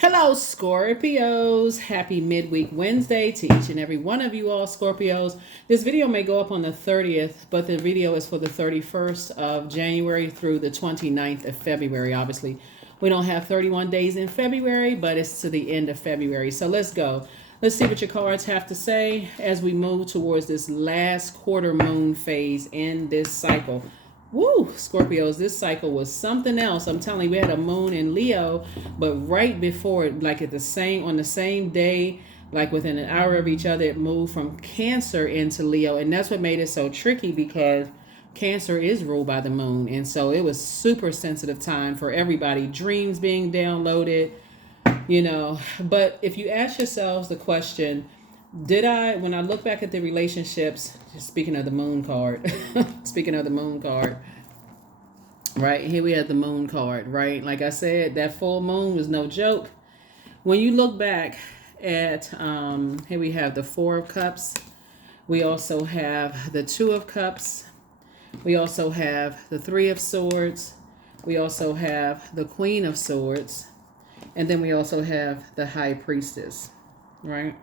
Hello, Scorpios. Happy midweek Wednesday to each and every one of you all, Scorpios. This video may go up on the 30th, but the video is for the 31st of January through the 29th of February. Obviously, we don't have 31 days in February, but it's to the end of February. So let's go. Let's see what your cards have to say as we move towards this last quarter moon phase in this cycle. Woo, Scorpios, this cycle was something else. I'm telling you, we had a moon in Leo, but right before it, like on the same day, like within an hour of each other, it moved from Cancer into Leo. And that's what made it so tricky because Cancer is ruled by the moon. And so it was super sensitive time for everybody. Dreams being downloaded, But if you ask yourselves the question, when I look back at the relationships, speaking of the moon card, right? Here we have the moon card, right? Like I said, that full moon was no joke. When you look back at, here we have the Four of Cups. We also have the Two of Cups. We also have the Three of Swords. We also have the Queen of Swords. And then we also have the High Priestess, right?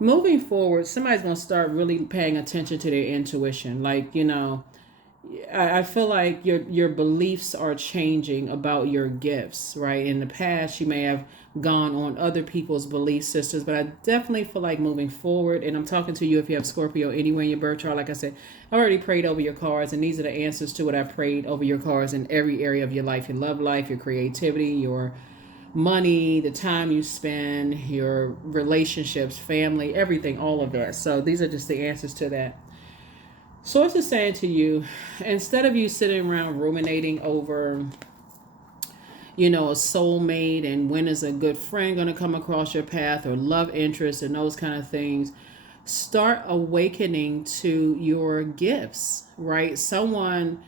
Moving forward, somebody's going to start really paying attention to their intuition. I feel like your beliefs are changing about your gifts, right? In the past, you may have gone on other people's belief systems, but I definitely feel like moving forward, and I'm talking to you if you have Scorpio anywhere in your birth chart. Like I said, I already prayed over your cards, and these are the answers to what I prayed over your cards in every area of your life, your love life, your creativity, your money, the time you spend, your relationships, family, everything, all of that. So these are just the answers to that. Source is saying to you, instead of you sitting around ruminating over, a soulmate and when is a good friend going to come across your path or love interest and those kind of things, start awakening to your gifts, right? Someone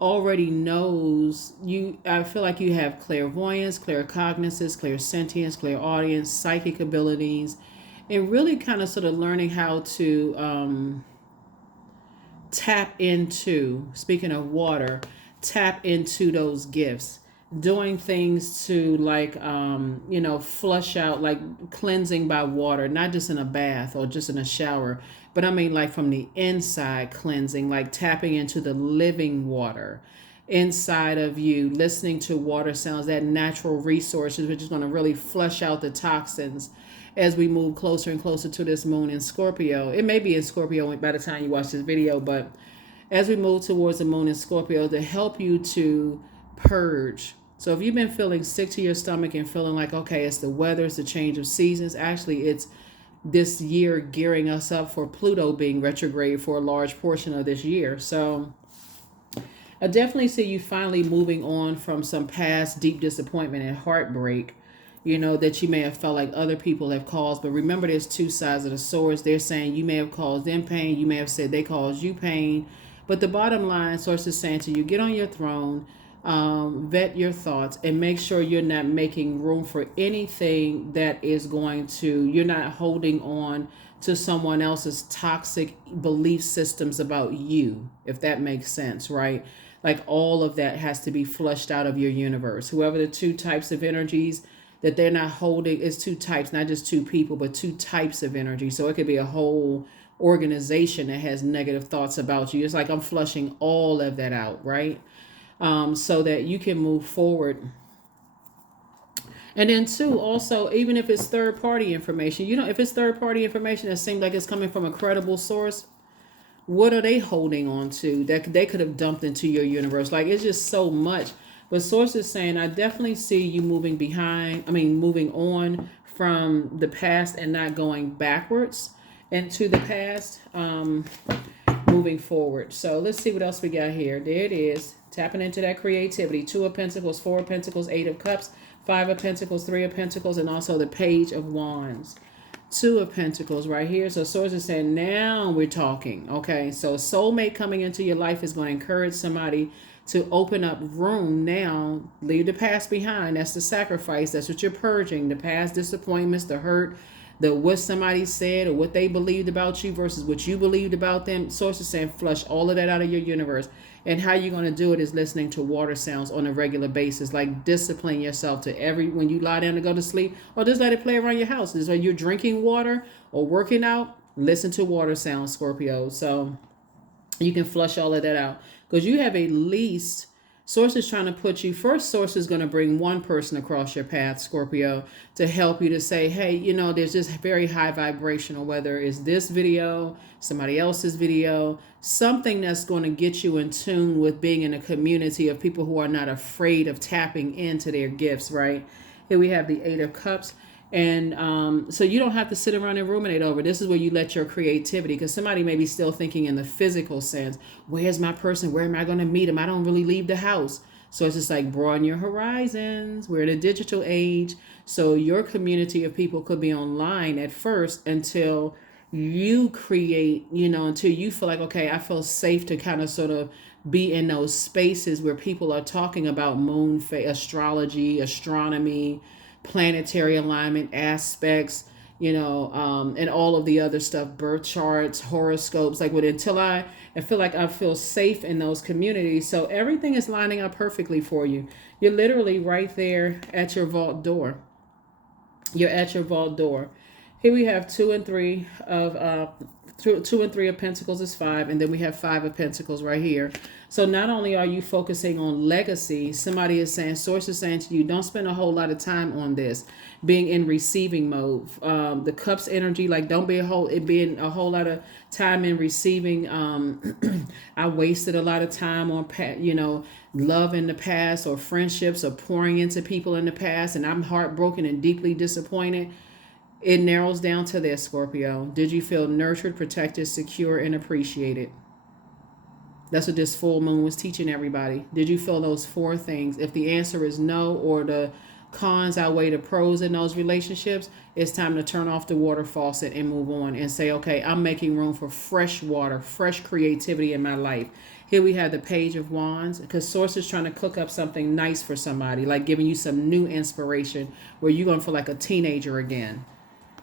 already knows you. I feel like you have clairvoyance, claircognizance, clairsentience, clairaudience, psychic abilities, and really kind of sort of learning how to tap into, speaking of water, tap into those gifts, doing things to flush out, like cleansing by water, not just in a bath or just in a shower, but I mean like from the inside cleansing, like tapping into the living water inside of you, listening to water sounds, that natural resources, which is going to really flush out the toxins as we move closer and closer to this moon in Scorpio. It may be in Scorpio by the time you watch this video, but as we move towards the moon in Scorpio, to help you to purge. So if you've been feeling sick to your stomach and feeling like, okay, it's the weather, it's the change of seasons, actually it's this year gearing us up for Pluto being retrograde for a large portion of this year. So I definitely see you finally moving on from some past deep disappointment and heartbreak, that you may have felt like other people have caused. But remember, there's two sides of the swords. They're saying you may have caused them pain. You may have said they caused you pain. But the bottom line, source is saying to you, get on your throne, vet your thoughts, and make sure you're not making room for anything that is you're not holding on to someone else's toxic belief systems about you, if that makes sense, right? Like all of that has to be flushed out of your universe. Whoever the two types of energies that they're not holding, is two types, not just two people, but two types of energy. So it could be a whole organization that has negative thoughts about you. It's like I'm flushing all of that out, right? So that you can move forward. And then two, also, even if it's third party information, if it's third party information that seems like it's coming from a credible source, what are they holding on to that they could have dumped into your universe? Like, it's just so much. But source is saying, I definitely see you moving on from the past and not going backwards into the past, moving forward. So let's see what else we got here. There it is. Tapping into that creativity. Two of Pentacles, Four of Pentacles, Eight of Cups, Five of Pentacles, Three of Pentacles, and also the Page of Wands. Two of Pentacles right here. So source is saying, now we're talking. Okay, so soulmate coming into your life is going to encourage somebody to open up room now. Leave the past behind. That's the sacrifice. That's what you're purging. The past disappointments, the hurt, the what somebody said or what they believed about you versus what you believed about them. Source is saying flush all of that out of your universe. And how you're going to do it is listening to water sounds on a regular basis. Like discipline yourself to when you lie down to go to sleep, or just let it play around your house. Is when you're drinking water or working out, listen to water sounds, Scorpio. So you can flush all of that out, because you have at least, Source is trying to put you first. Source is going to bring one person across your path, Scorpio, to help you to say, hey, there's this very high vibrational, whether it's this video, somebody else's video, something that's going to get you in tune with being in a community of people who are not afraid of tapping into their gifts, right? Here we have the 8 of Cups. And so you don't have to sit around and ruminate over. This is where you let your creativity, because somebody may be still thinking in the physical sense. Where's my person? Where am I going to meet him? I don't really leave the house. So it's just like broaden your horizons. We're in a digital age. So your community of people could be online at first until you create, until you feel like, okay, I feel safe to kind of sort of be in those spaces where people are talking about moon, astrology, astronomy, planetary alignment aspects, and all of the other stuff, birth charts, horoscopes, like until I feel like I feel safe in those communities. So everything is lining up perfectly for you. You're literally right there at your vault door. You're at your vault door. Here we have 2 and 3 of 2 and 3 of Pentacles is 5, and then we have 5 of Pentacles right here. So not only are you focusing on legacy, somebody is saying, Source is saying to you, don't spend a whole lot of time on this, being in receiving mode. The Cups energy, like don't be being a whole lot of time in receiving. I wasted a lot of time on love in the past, or friendships, or pouring into people in the past, and I'm heartbroken and deeply disappointed. It narrows down to this, Scorpio. Did you feel nurtured, protected, secure, and appreciated? That's what this full moon was teaching everybody. Did you feel those 4 things? If the answer is no, or the cons outweigh the pros in those relationships, it's time to turn off the water faucet and move on and say, okay, I'm making room for fresh water, fresh creativity in my life. Here we have the Page of Wands, because Source is trying to cook up something nice for somebody, like giving you some new inspiration where you're going to feel like a teenager again.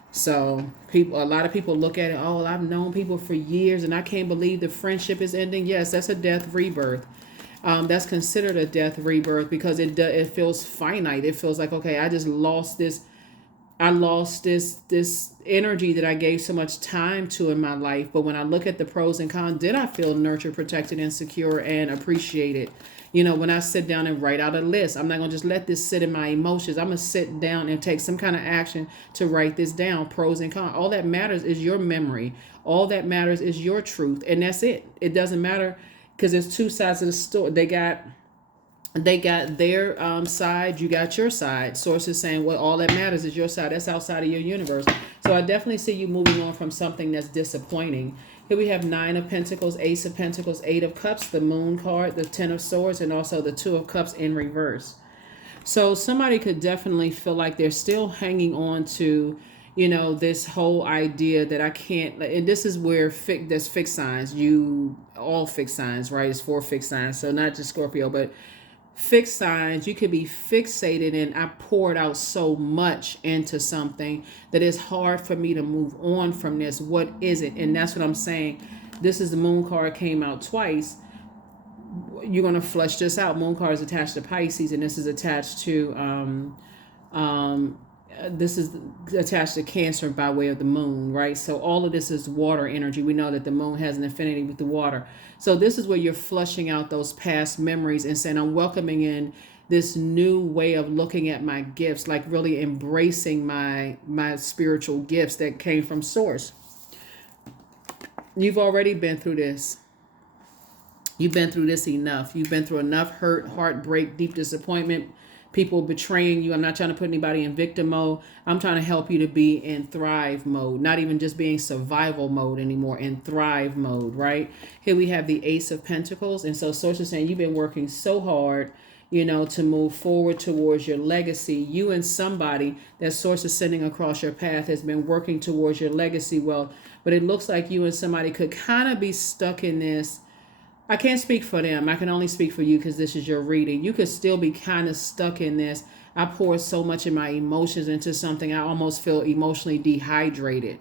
So a lot of people look at it, oh, I've known people for years and I can't believe the friendship is ending. Yes, that's a death rebirth. That's considered a death rebirth, because it feels finite. It feels like, okay, I just lost this. I lost this energy that I gave so much time to in my life. But when I look at the pros and cons, did I feel nurtured, protected, and secure and appreciated? When I sit down and write out a list, I'm not going to just let this sit in my emotions. I'm going to sit down and take some kind of action to write this down, pros and cons. All that matters is your memory. All that matters is your truth. And that's it. It doesn't matter, because there's 2 sides of the story. They got their side, you got your side. Source is saying, well, all that matters is your side. That's outside of your universe. So I definitely see you moving on from something that's disappointing. Here we have 9 of Pentacles, Ace of Pentacles, 8 of Cups, the Moon card, the 10 of Swords, and also the 2 of Cups in reverse. So somebody could definitely feel like they're still hanging on to, this whole idea that I can't, and this is where there's fixed signs. All fixed signs, right? It's 4 fixed signs. So not just Scorpio, but fixed signs. You could be fixated, and I poured out so much into something that it's hard for me to move on from this. What is it? And that's what I'm saying. This is the Moon card, came out twice. You're going to flush this out. Moon card is attached to Pisces, and this is attached to Cancer by way of the moon, right? So all of this is water energy. We know that the moon has an affinity with the water. So this is where you're flushing out those past memories and saying, I'm welcoming in this new way of looking at my gifts, like really embracing my spiritual gifts that came from Source. You've already been through this. You've been through this enough. You've been through enough hurt, heartbreak, deep disappointment, people betraying you. I'm not trying to put anybody in victim mode. I'm trying to help you to be in thrive mode, not even just being survival mode anymore, in thrive mode, right? Here we have the Ace of Pentacles. And so Source is saying you've been working so hard, to move forward towards your legacy. You and somebody that Source is sending across your path has been working towards your legacy. Well, but it looks like you and somebody could kind of be stuck in this. I can't speak for them. I can only speak for you, because this is your reading. You could still be kind of stuck in this. I pour so much of my emotions into something, I almost feel emotionally dehydrated.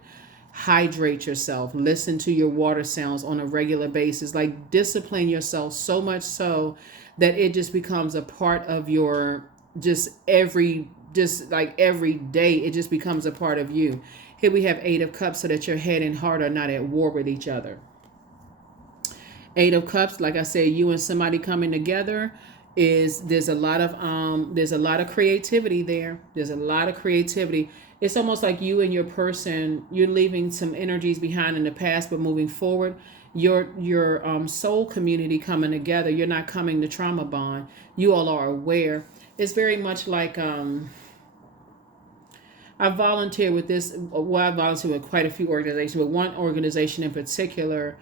Hydrate yourself. Listen to your water sounds on a regular basis. Like, discipline yourself so much so that it just becomes a part of your just like every day, it just becomes a part of you. Here we have Eight of Cups, so that your head and heart are not at war with each other. Eight of Cups, like I said, you and somebody coming together, is there's a lot of creativity there. There's a lot of creativity. It's almost like you and your person, you're leaving some energies behind in the past, but moving forward, your soul community coming together. You're not coming to trauma bond. You all are aware. It's very much like I volunteer with this. Well, I volunteer with quite a few organizations, but one organization in particular,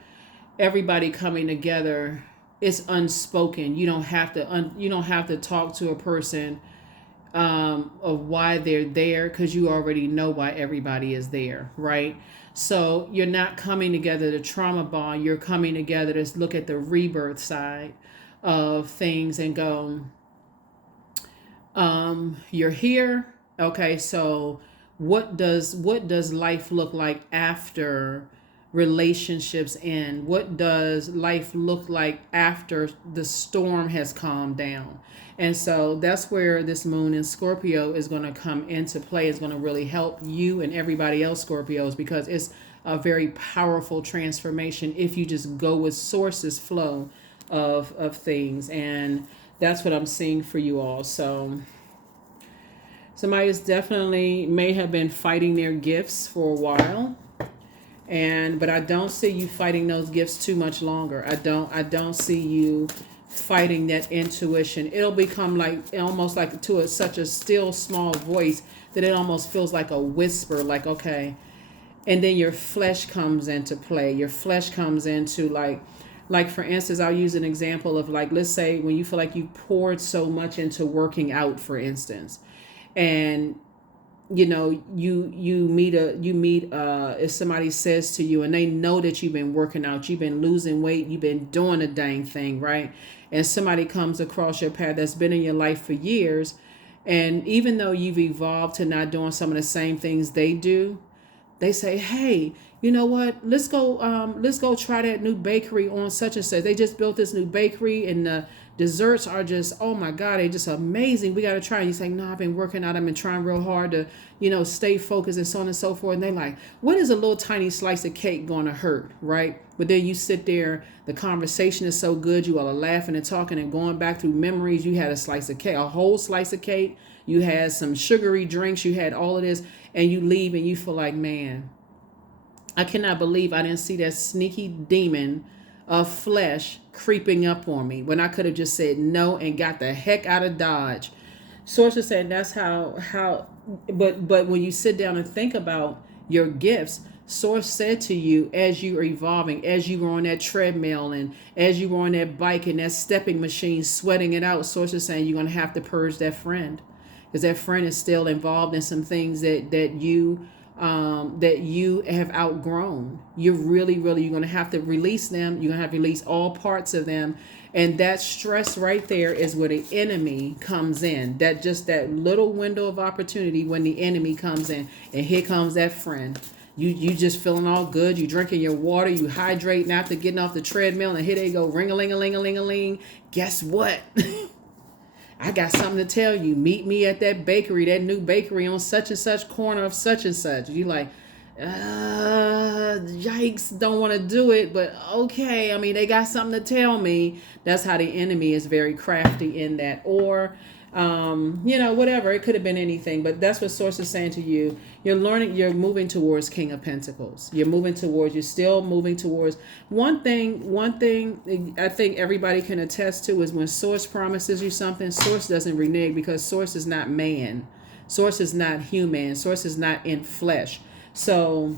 everybody coming together. It's unspoken. You don't have to talk to a person of why they're there, because you already know why everybody is there, right? So you're not coming together to trauma bond. You're coming together to look at the rebirth side of things and go, you're here. Okay, so what does life look like after relationships end? What does life look like after the storm has calmed down? And so that's where this moon in Scorpio is going to come into play. It's going to really help you and everybody else, Scorpios, because it's a very powerful transformation if you just go with source's flow of things. And that's what I'm seeing for you all. So somebody is definitely may have been fighting their gifts for a while. But I don't see you fighting those gifts too much longer. I don't see you fighting that intuition. It'll become like almost like such a still small voice that it almost feels like a whisper, like, okay. And then your flesh comes into play. Your flesh comes into like for instance, I'll use an example of, like, let's say when you feel like you poured so much into working out, for instance, and you meet if somebody says to you, and they know that you've been working out, you've been losing weight, you've been doing a dang thing, right? And somebody comes across your path that's been in your life for years, and even though you've evolved to not doing some of the same things they do, they say, hey, you know what, let's go try that new bakery on such and such. They just built this new bakery, and the desserts are just, oh my God, they're just amazing. We got to try. And you say, no, I've been working out. I've been trying real hard to, stay focused, and so on and so forth. And they're like, what is a little tiny slice of cake going to hurt, right? But then you sit there, the conversation is so good. You all are laughing and talking and going back through memories. You had a slice of cake, a whole slice of cake. You had some sugary drinks. You had all of this, and you leave and you feel like, man, I cannot believe I didn't see that sneaky demon of flesh creeping up on me when I could have just said no and got the heck out of Dodge. Source is saying that's how but when you sit down and think about your gifts, Source said to you, as you are evolving, as you were on that treadmill and as you were on that bike and that stepping machine, sweating it out, Source is saying you're going to have to purge that friend, because that friend is still involved in some things that you have outgrown. You're going to have to release them. You're going to have to release all parts of them. And that stress right there is where the enemy comes in. That little window of opportunity when the enemy comes in, and here comes that friend. You just feeling all good. You drinking your water. You hydrating after getting off the treadmill, and here they go, ring-a-ling-a-ling-a-ling-a-ling. Guess what? I got something to tell you. Meet me at that bakery, that new bakery on such and such corner of such and such. You like, yikes, don't want to do it, but okay. I mean, they got something to tell me. That's how the enemy is very crafty in that. Or, whatever. It could have been anything, but that's what Source is saying to you. You're moving towards King of Pentacles. You're still moving towards one thing I think everybody can attest to is when Source promises you something, Source doesn't renege, because Source is not man. Source is not human. Source is not in flesh. So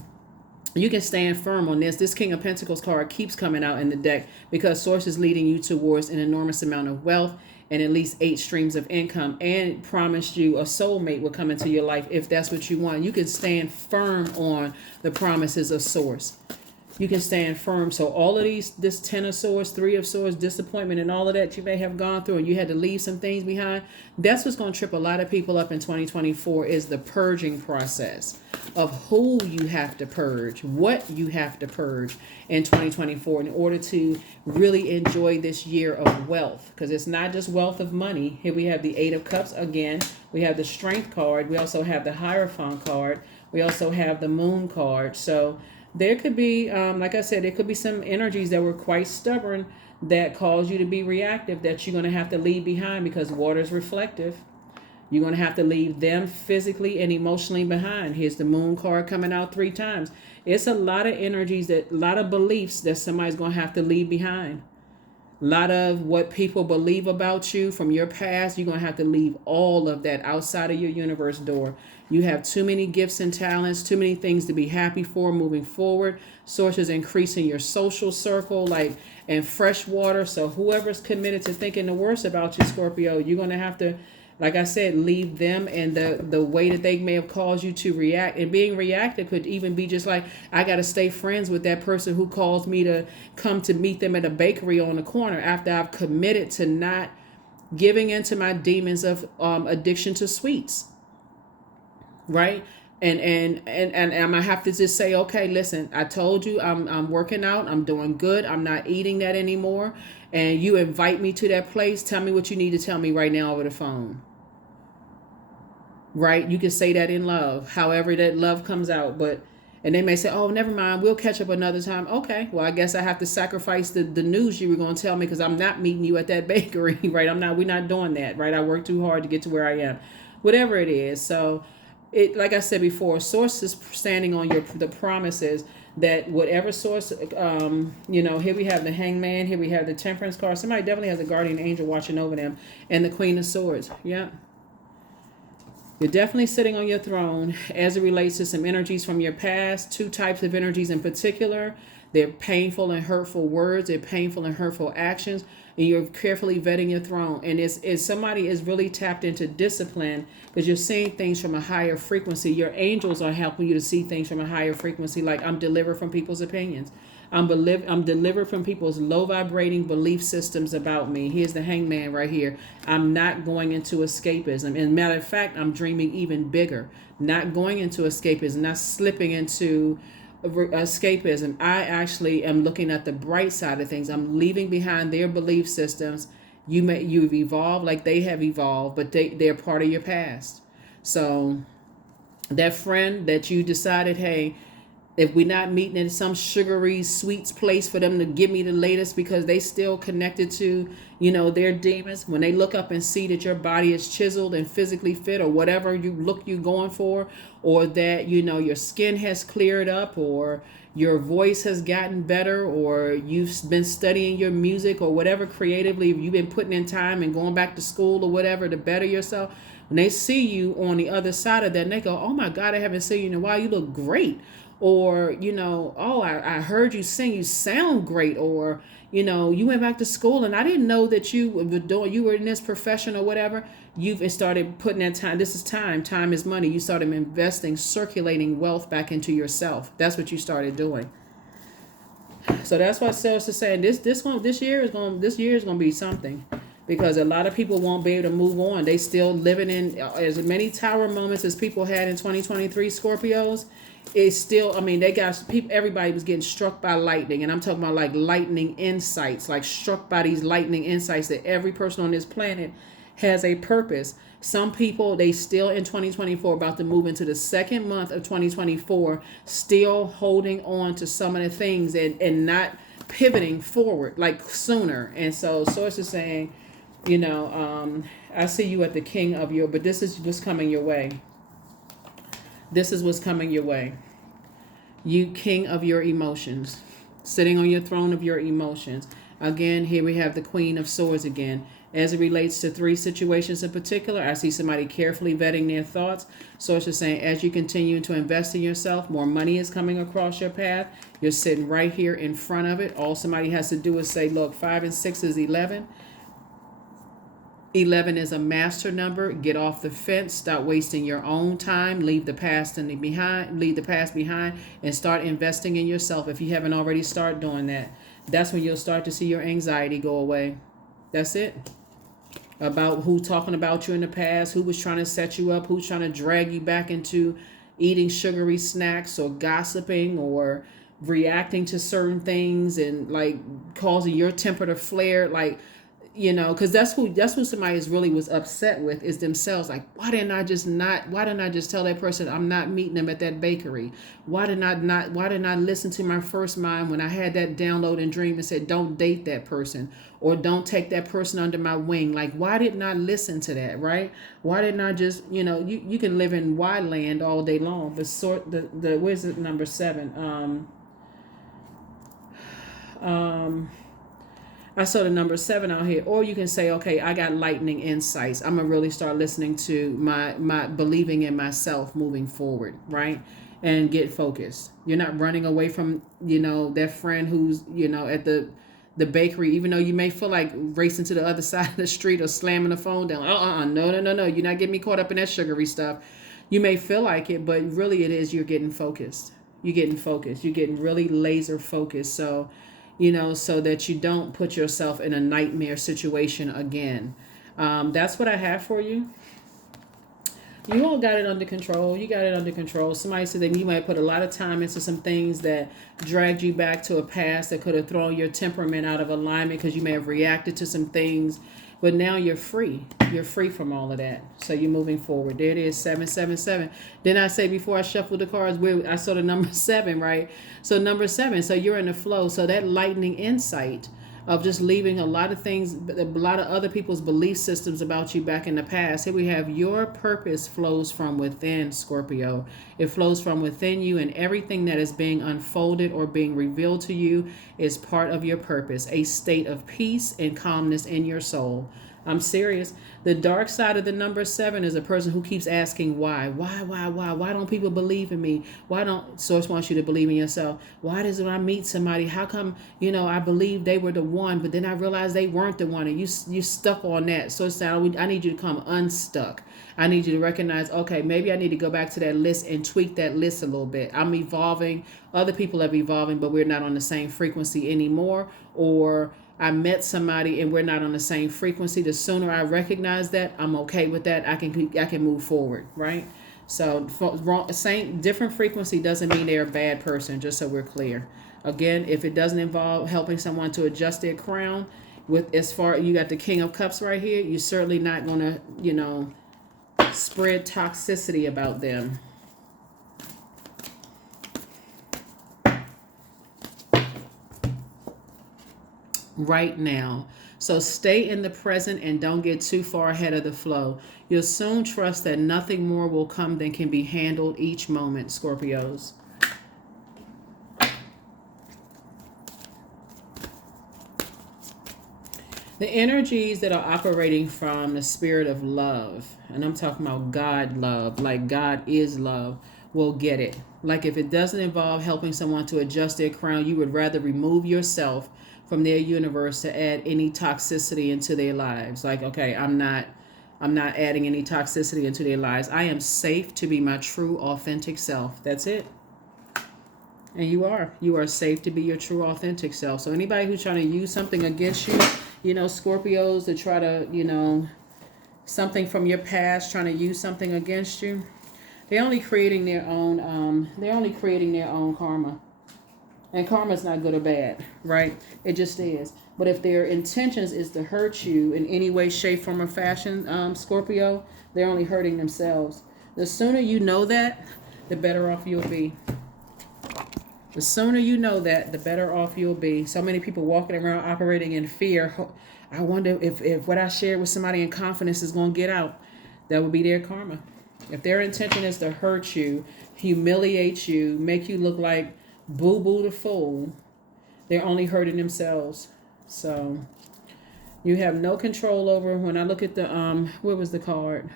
you can stand firm on this. This King of Pentacles card keeps coming out in the deck because Source is leading you towards an enormous amount of wealth and at least 8 streams of income, and promised you a soulmate will come into your life if that's what you want. You can stand firm on the promises of Source. You can stand firm. So all of this 10 of swords, 3 of swords, disappointment, and all of that you may have gone through, and you had to leave some things behind. That's what's going to trip a lot of people up in 2024 is the purging process of who you have to purge, what you have to purge in 2024 in order to really enjoy this year of wealth. Because it's not just wealth of money. Here we have the 8 of Cups again. We have the Strength card. We also have the Hierophant card. We also have the Moon card. So there could be, like I said, there could be some energies that were quite stubborn that cause you to be reactive that you're going to have to leave behind because water is reflective. You're going to have to leave them physically and emotionally behind. Here's the Moon card coming out 3 times. It's a lot of energies, a lot of beliefs that somebody's going to have to leave behind. A lot of what people believe about you from your past, you're going to have to leave all of that outside of your universe door. You have too many gifts and talents, too many things to be happy for moving forward. Sources increasing your social circle, and fresh water. So whoever's committed to thinking the worst about you, Scorpio, you're going to have to, like I said, leave them and the way that they may have caused you to react. And being reactive could even be just like, I got to stay friends with that person who calls me to come to meet them at a bakery on the corner after I've committed to not giving into my demons of addiction to sweets. Right? And I'm gonna have to just say, okay, listen, I told you I'm working out, I'm doing good, I'm not eating that anymore. And you invite me to that place, tell me what you need to tell me right now over the phone. Right? You can say that in love, however that love comes out. And they may say, oh, never mind, we'll catch up another time. Okay, well, I guess I have to sacrifice the news you were going to tell me because I'm not meeting you at that bakery, right? We're not doing that, right? I worked too hard to get to where I am. Whatever it is. So like I said before, source is standing on the promises that whatever source, here we have the Hangman, here we have the Temperance card. Somebody definitely has a guardian angel watching over them, and the Queen of Swords. Yeah. You're definitely sitting on your throne as it relates to some energies from your past, 2 types of energies in particular. They're painful and hurtful words, they're painful and hurtful actions, and you're carefully vetting your throne. And it's somebody is really tapped into discipline because you're seeing things from a higher frequency. Your angels are helping you to see things from a higher frequency, like I'm delivered from people's opinions. I'm delivered from people's low vibrating belief systems about me. Here's the Hangman right here. I'm not going into escapism. And matter of fact, I'm dreaming even bigger. Not going into escapism, not slipping into escapism. I actually am looking at the bright side of things. I'm leaving behind their belief systems. You've evolved like they have evolved, but they're part of your past. So that friend that you decided, hey, if we're not meeting in some sugary sweets place for them to give me the latest because they still connected to, their demons. When they look up and see that your body is chiseled and physically fit or whatever you're going for, or that, your skin has cleared up or your voice has gotten better or you've been studying your music or whatever creatively, you've been putting in time and going back to school or whatever to better yourself. When they see you on the other side of that, and they go, oh my God, I haven't seen you in a while. You look great. Or, oh, I heard you sing, you sound great. Or, you went back to school and I didn't know that you were in this profession or whatever. You've started putting that time. This is time. Time is money. You started investing, circulating wealth back into yourself. That's what you started doing. So that's why Sales is saying this year is going to be something. Because a lot of people won't be able to move on. They still living in as many tower moments as people had in 2023, Scorpios. It's still, they got people, everybody was getting struck by lightning. And I'm talking about like lightning insights, like struck by these lightning insights that every person on this planet has a purpose. Some people, they still in 2024 about to move into the second month of 2024, still holding on to some of the things and not pivoting forward like sooner. And so Source is saying, I see you at the king of but this is what's coming your way. This is what's coming your way. You king of your emotions, sitting on your throne of your emotions. Again, here we have the Queen of Swords again. As it relates to 3 situations in particular, I see somebody carefully vetting their thoughts. Source is saying, as you continue to invest in yourself, more money is coming across your path. You're sitting right here in front of it. All somebody has to do is say, look, 5 and 6 is 11. 11 is a master number. Get off the fence. Stop wasting your own time. Leave the past behind. Leave the past behind, and start investing in yourself. If you haven't already started doing that, that's when you'll start to see your anxiety go away. That's it. About who talking about you in the past, who was trying to set you up, who's trying to drag you back into eating sugary snacks or gossiping or reacting to certain things and like causing your temper to flare, like, you know, because that's what somebody is really was upset with, is themselves. Like, why didn't I just tell that person I'm not meeting them at that bakery? Why didn't I listen to my first mind when I had that download and dream and said don't date that person or don't take that person under my wing? Like, why didn't I listen to that, right? Why didn't I just, you know, you can live in wide land all day long, but where's it, number 7? I saw the number 7 out here. Or you can say, okay, I got lightning insights. I'm going to really start listening to my believing in myself moving forward, right? And get focused. You're not running away from, you know, that friend who's, you know, at the bakery, even though you may feel like racing to the other side of the street or slamming the phone down. No. You're not getting me caught up in that sugary stuff. You may feel like it, but really it is, you're getting focused. You're getting really laser focused. So, you know, so that you don't put yourself in a nightmare situation again. That's what I have for you. You all got it under control. Somebody said that you might put a lot of time into some things that dragged you back to a past that could have thrown your temperament out of alignment because you may have reacted to some things. But now you're free. You're free from all of that. So you're moving forward. There it is, 777. Then I say before I shuffle the cards, where I saw the number 7, right? So number 7. So you're in the flow. So that lightning insight of just leaving a lot of things, a lot of other people's belief systems about you back in the past. Here we have your purpose flows from within, Scorpio. It flows from within you, and everything that is being unfolded or being revealed to you is part of your purpose, a state of peace and calmness in your soul. I'm serious. The dark side of the number 7 is a person who keeps asking why. Why don't people believe in me? Why don't Source wants you to believe in yourself? Why does when I meet somebody, how come, you know, I believe they were the one, but then I realized they weren't the one, and you stuck on that. So it's now I need you to come unstuck. I need you to recognize, okay, maybe I need to go back to that list and tweak that list a little bit. I'm evolving. Other people are evolving, but we're not on the same frequency anymore. Or I met somebody and we're not on the same frequency. The sooner I recognize that, I'm okay with that. I can move forward, right? So different frequency doesn't mean they're a bad person, just so we're clear. Again, if it doesn't involve helping someone to adjust their crown, with as far you got the King of Cups right here, you're certainly not going to, you know, spread toxicity about them. Right now. So stay in the present and don't get too far ahead of the flow. You'll soon trust that nothing more will come than can be handled each moment, Scorpios. The energies that are operating from the spirit of love, and I'm talking about God love, like God is love, will get it. Like if it doesn't involve helping someone to adjust their crown, you would rather remove yourself from their universe to add any toxicity into their lives. Like, okay, I'm not adding any toxicity into their lives. I am safe to be my true, authentic self. That's it. And you are safe to be your true, authentic self. So anybody who's trying to use something against you, you know, Scorpios, to try to, you know, something from your past, trying to use something against you, they're only creating their own karma. And karma's not good or bad, right? It just is. But if their intentions is to hurt you in any way, shape, form, or fashion, Scorpio, they're only hurting themselves. The sooner you know that, the better off you'll be. The sooner you know that, the better off you'll be. So many people walking around operating in fear. I wonder if what I shared with somebody in confidence is going to get out. That would be their karma. If their intention is to hurt you, humiliate you, make you look like boo-boo the fool, they're only hurting themselves. So you have no control over. When I look at the where was the card?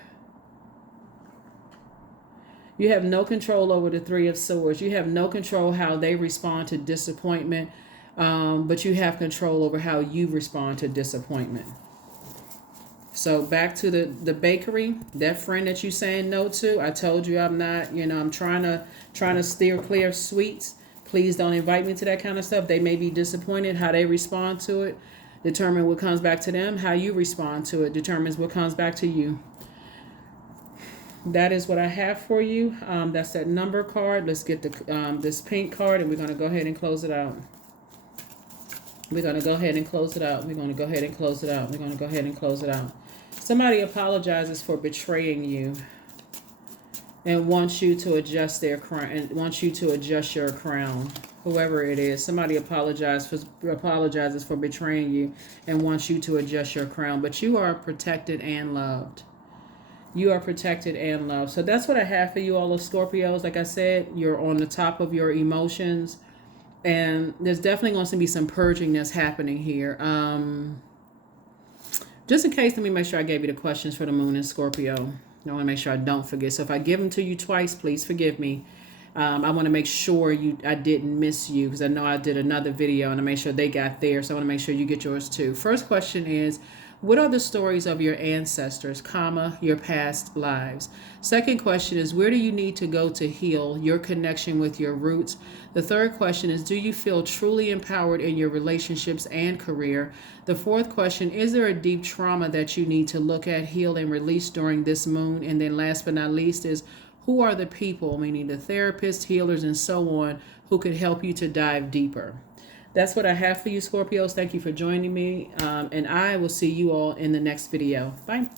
You have no control over the Three of Swords. You have no control how they respond to disappointment, but you have control over how you respond to disappointment. So back to the bakery, that friend that you saying no to, I told you I'm not, I'm trying to steer clear of sweets. Please don't invite me to that kind of stuff. They may be disappointed. How they respond to it determine what comes back to them. How you respond to it determines what comes back to you. That is what I have for you. That's that number card. Let's get the this pink card, and we're going to go ahead and close it out. We're going to go ahead and close it out. We're going to go ahead and close it out. We're going to go ahead and close it out. Somebody apologizes for betraying you and wants you to adjust their crown and wants you to adjust your crown. Whoever it is, somebody apologizes for betraying you and wants you to adjust your crown. But you are protected and loved. You are protected and loved. So that's what I have for you, all of Scorpios. Like I said, you're on the top of your emotions. And there's definitely going to be some purging that's happening here. Just in case, let me make sure I gave you the questions for the moon in Scorpio. I want to make sure I don't forget. So if I give them to you twice, please forgive me. I want to make sure I didn't miss you, because I know I did another video and I made sure they got theirs. So I want to make sure you get yours too. First question is, what are the stories of your ancestors, your past lives? Second question is, where do you need to go to heal your connection with your roots? The third question is, do you feel truly empowered in your relationships and career? The fourth question, is there a deep trauma that you need to look at, heal, and release during this moon? And then last but not least is, who are the people, meaning the therapists, healers, and so on, who could help you to dive deeper? That's what I have for you, Scorpios. Thank you for joining me. And I will see you all in the next video. Bye.